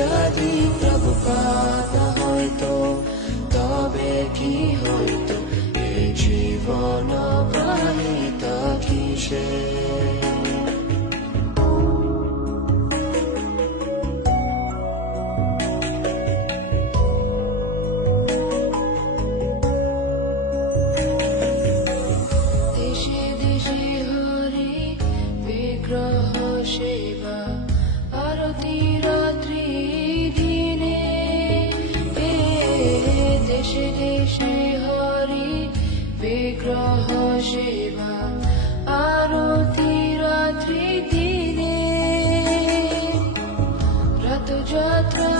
যদি প্রভুপাত হইতো তবে কি হইতো এই জীবন বাহিত কিসে সেবা আরতি রাত্রি দিনে দেশে দেশে হরি বিগ্রহ সেবা আরতি রাত্রি দিনে রথযাত্রা